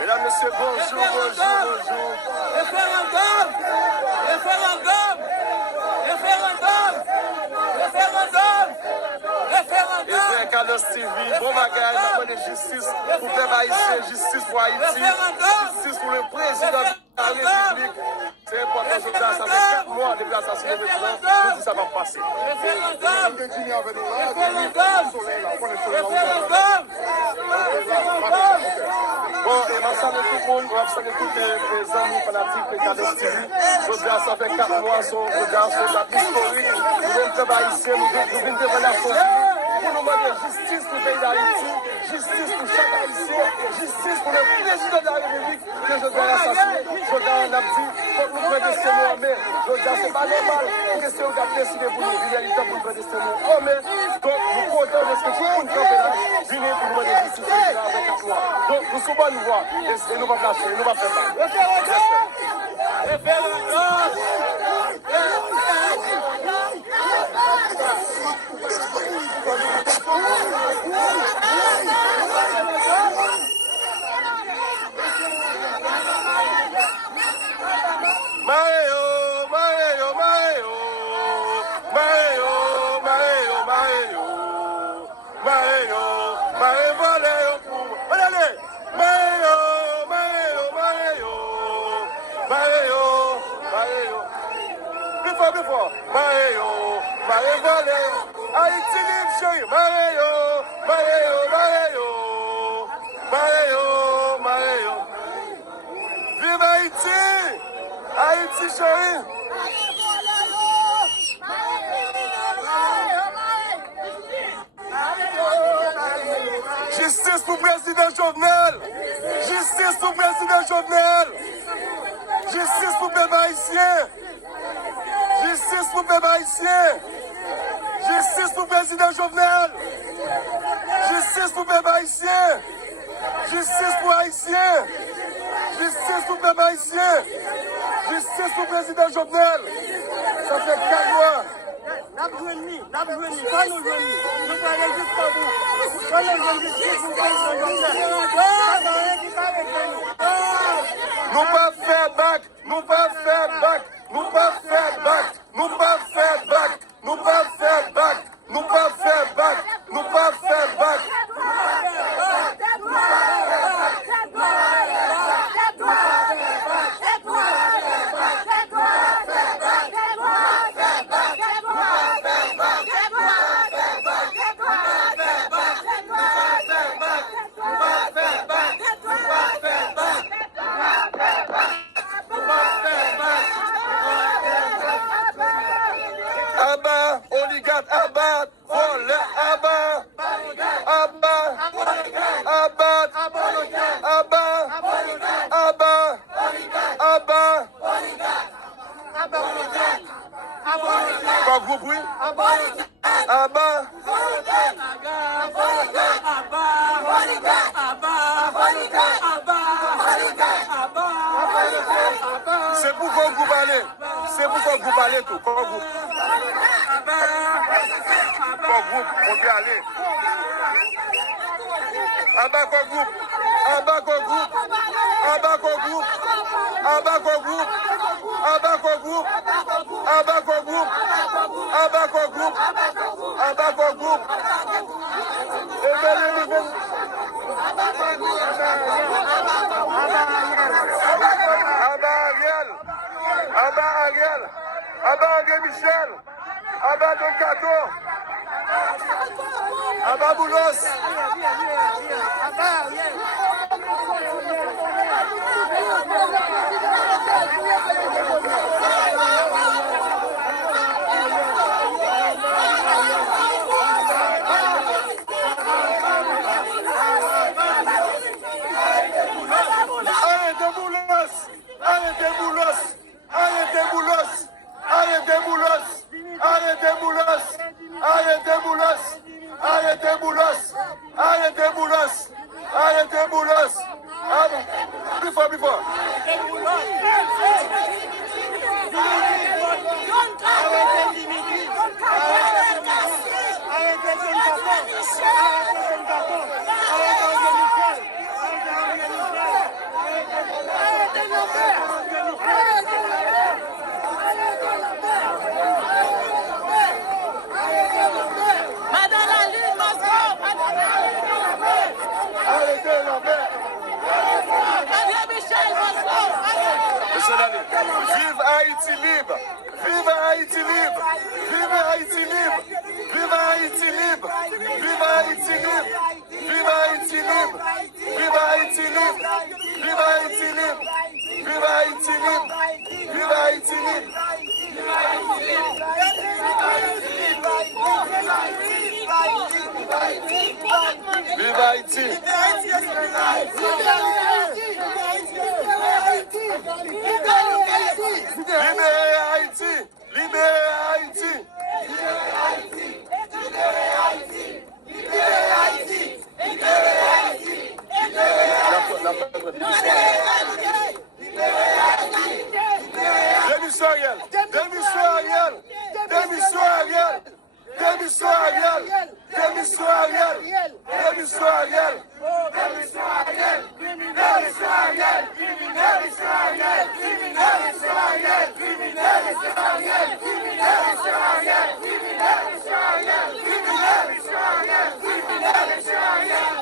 Mesdames, Messieurs, bonjour, bonjour, bonjour. Et Carlos TV, bon bagage, on de justice pour le peuple haïtien, justice pour Haïti, justice pour le président de la République. C'est important, je dis, ça fait 4 mois depuis l'assassinat de président, nous disons ça va passer. Bon, et ma salut tout le monde, on va saluer tous les amis fanatiques de Carlos TV. Je dis, ça fait 4 mois, son regard sur la historique, nous sommes peuple haïtien, nous venons de la société. Pour nous demander justice pour le pays d'Haïti, justice pour chaque Haïtien, justice pour le président de la République que je dois assassiner. Je dois en abdi, faut que nous protestions nous en mai. Je dis, c'est pas normal, question qu'on a décidé pour nous, il y a une temps pour nous protester nous en mai. Donc, nous comptons de ce que tout le monde campe là, venez pour nous demander justice avec 4 mois. Donc, nous sommes bonne voie et nous allons lâcher, nous allons faire ça. Vive Haïti! Haïti chérie! Justice pour le président Jovenel! Justice pour le président Jovenel! Justice pour le peuple haïtien! Justice pour le peuple haïtien! Justice pour le président Jovenel! Justice pour le peuple haïtien! Justice pour haïtien! Justice pour le peuple haïtien! Justice pour le président Jovenel! Ça fait 4 mois! Nous pas faire bac! Nous pas faire bac! Nous pas faire bac! Nous pas faire bac! Nous pas faire bac! Nous pas faire bac! Nous pas faire bac! Abba, oligarque, Abba, volé, Abba, Abba, Abba, Abba, Abba, Abba, Quoi groupe, oui? Abba, c'est pour qu'on groupe aller. C'est pour qu'on groupe aller tout. Qu'on groupe. Qu'on groupe, on peut aller. Abba qu'on groupe. Abba qu'on groupe. Abba qu'on groupe. Abba qu'on groupe. Abba qu'on groupe. Abba qu'on groupe. Abba qu'on groupe. Abba qu'on groupe. Abba Ariel Michel, Abba Don Kato. Abba Boulos. Vive Haïti libre! Vive Haïti libre! Vive Haïti libre! Vive Haïti libre! Vive Haïti libre! Vive Haïti libre! Vive Haïti libre! Vive Haïti libre! Vive Haïti libre! Vive Haïti libre! Vive Haïti! Libérez Haïti! Libérez Haïti! Libérez Haïti! Libérez Haïti! Libérez Haïti! Libérez Haïti! Démission Ariel! Démission Ariel! Démission Ariel! Démission Ariel! Démission Ariel! Démission Ariel! Démission Ariel! Démission Ariel! Démission Ariel! Démission Ariel! Démission Ariel! Démission Ariel! Démission Ariel! Démission Ariel! Démission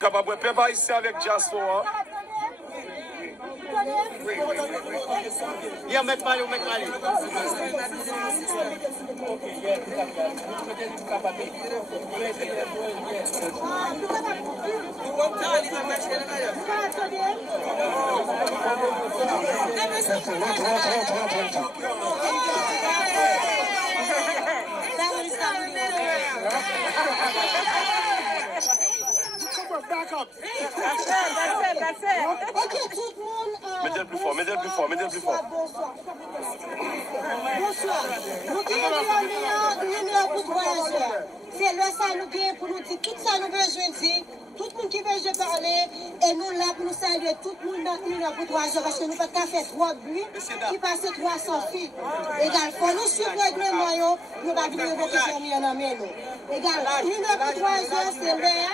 capable de faire ici avec Jasper. Yeah, mettre mal. Back up. That's it. Ok, tout le monde. Mettez le plus fort. Bonsoir. Nous gagnons pour 3 heures. C'est là ça nous gagne pour nous dire tout ça nous besoin de dire. Tout le monde qui veut je parler et nous là pour nous saluer tout le monde dans 1 heure pour 3 heures parce que nous ne pouvons pas faire 3 bruits qui passent 300 filles. Égal, pour nous suivre le règlement, nous ne pouvons pas faire mieux en amène. Égal, 1 heure pour 3 heures, c'est l'heure.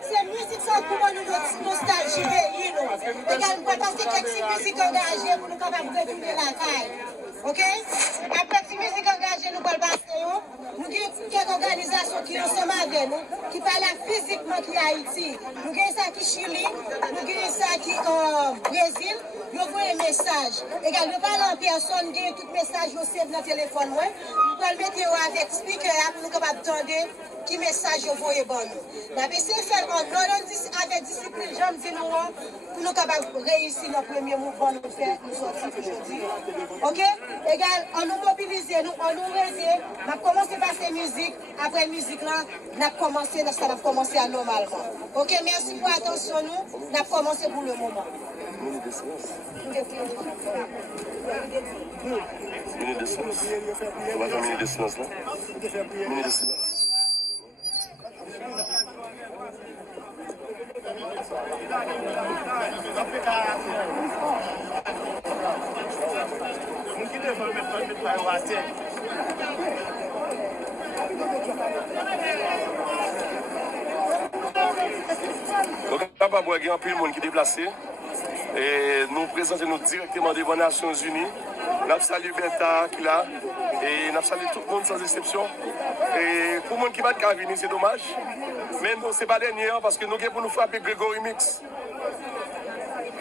C'est musique ça pour nous nostalgie pays nous. Également passer quelques musiques engagées pour nous capables de retourner la caille. OK? Après ces musiques engagées nous allons passer nous avons quelques organisations qui sont ensemble avec nous qui parlent physiquement qui Haïti. Nous avons ça qui Chili, nous avons ça qui Brésil. Nous avons un message. Également, nous parlons en personne, nous avons tout message aussi dans le téléphone. Nous allons mettre avec speaker pour nous capables d'entendre qui message vous voyez bon. Nous avons essayé de faire en ordre avec discipline, j'aime dire nous pour nous capables de réussir notre premier mouvement nous faire nous sortir aujourd'hui. OK? Égal, on nous mobilise, on nous aide. On a commencé par ces musiques. Après musique là, on a commencé, ça va commencer à normalement. OK, merci pour l'attention nous. On a commencé pour le moment. Minute de silence. On va faire minute de silence là. Minute de silence. Donc, il y a un peu de monde qui est déplacé. Et nous présentons directement devant les Nations Unies. Nous saluons Bertha qui est là. Et nous saluons tout le monde sans exception. Et pour les gens qui ne peuvent pas venir, c'est dommage. Mais non, ce n'est pas dernier parce que nous avons pour nous frapper Grégory Mix.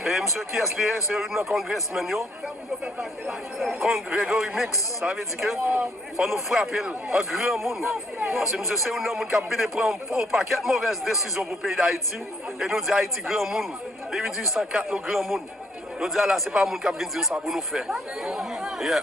Et monsieur qui est lié, c'est un congressman. Grégory Mix, ça veut dire que faut nous frapper un grand monde. Parce que monsieur, c'est un homme qui a bien prendre un paquet de mauvaises décisions pour le pays d'Haïti. Et nous disons Haïti grand monde. Depuis 1804, nous grand monde. Nous disons là, ce n'est pas un monde qui a bien dit ça pour nous faire. Yeah.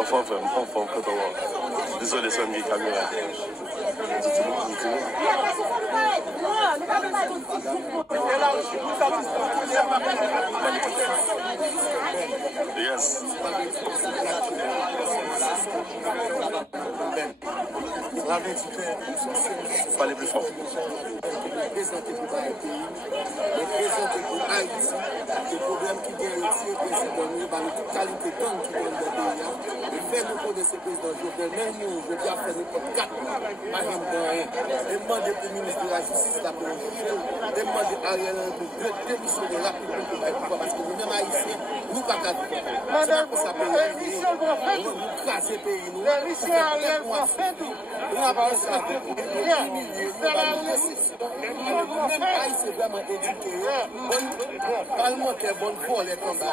Enfin, quand on... Désolé, c'est une caméra. Yes. Parlez plus fort. Présenter pour le pays, mais présenter pour Haïti, les problèmes qui viennent ici, le président, nous avons toute qualité d'homme qui vient de pays. Et faire nous connaître ce président, même nous, je viens faire n'importe 4 mois, par exemple, de rien. Demander au ministre de la Justice, la pour demander à Ariel de démissionner rapidement pour le pouvoir, parce que nous-mêmes Haïtiens, nous ne pouvons pas faire. C'est pour ça que nous craser le pays, nous. Nous avons ça, même Haïti est vraiment éduqué. Bon parlementaire, bon volet comme ça,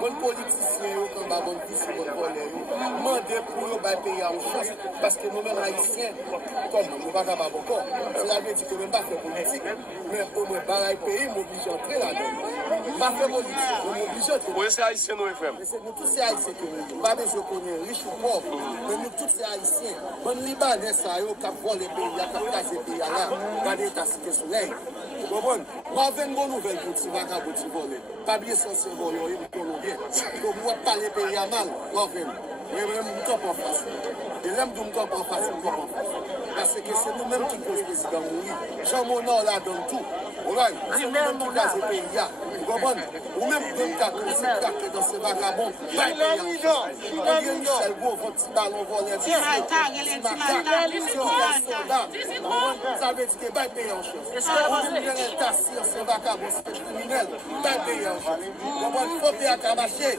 bon politicien comme ça, bon vice, bon volet. Demander pour nous de payer en chance, parce que nous-mêmes Haïtiens, comme nous ne pouvons pas faire encore. Cela veut dire que nous ne pouvons pas faire politique, mais au moins, dans le pays, nous obligés d'entrer là-dedans. Nous ne pouvons pas faire politique, nous obligés d'entrer. Oui, c'est Haïtien, nous, FM. Nous tous, c'est Haïtiens que nous. Pas besoin de connaître riche ou pauvre, mais nous tous, c'est Haïtiens. Bon Libanais, ça, qui a volé le pays, qui a casé le pays là, regardez l'état cité soleil. Vous comprenez? Moi, j'ai une bonne nouvelle pour les vagabonds qui volent. Pas bien censé voler, ils vont bien. Donc, moi, pas les pays à mal, moi, vraiment. Mais même, je ne en face. Et là, je ne en face, je en face. Parce que c'est nous-mêmes qui posons le président mourir. Jean Monod là donne tout. C'est nous-mêmes qui casons le pays. Vous comprenez? Ou même dans le cas que c'est dans ces vagabonds, pas le pays. Il y a Michel Gros, votre petit ballon volé. Ça veut dire que pas le pays en chose. On vient tasser ces vagabonds, ces criminels, pas le pays en chose. Vous comprenez? Il faut payer à Kamaché.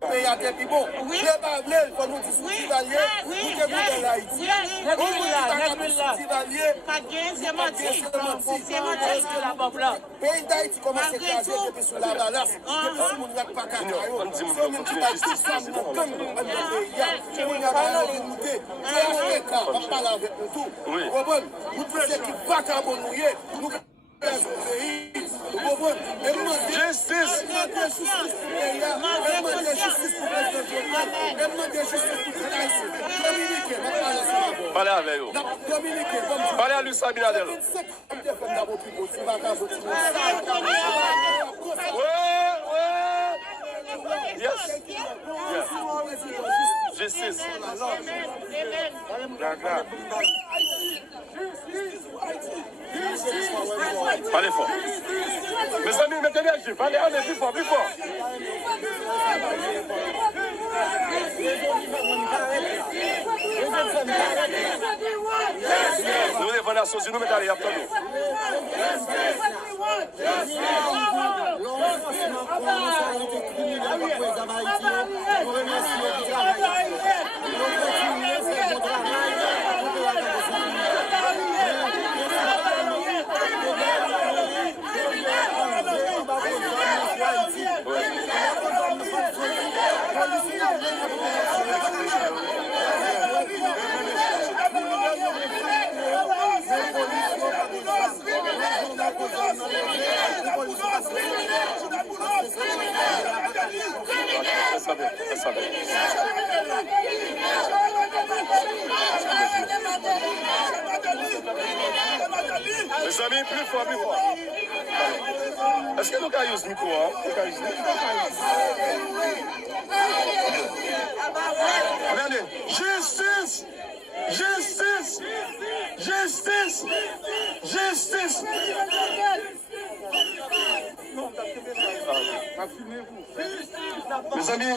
Pays à des bon. Les bablés, quand nous disons Tivalier, nous devons l'Haïti. Pays d'Haïti commence à écraser depuis sur la balasse, depuis sur mon lac Pacatayo. Si on même qui va dire ça, nous comme nous, on a pas la unité. PHTK, on va parler avec nous tout. Vous comprenez? Nous tous ceux qui ne va pas mourir, nous Justice! Parlez avec eux. Parlez à lui, Sabinadel. Yes. Justice. Parlez fort. Mes amis, mettez l'énergie. Parlez, allez, plus fort, plus fort. Nous devons la sauce, nous mettons les après nous. Mes amis, plus fort, plus fort. Est-ce que nous avons usé le micro? Regardez. Justice! Justice! Justice! Justice! Mes amis,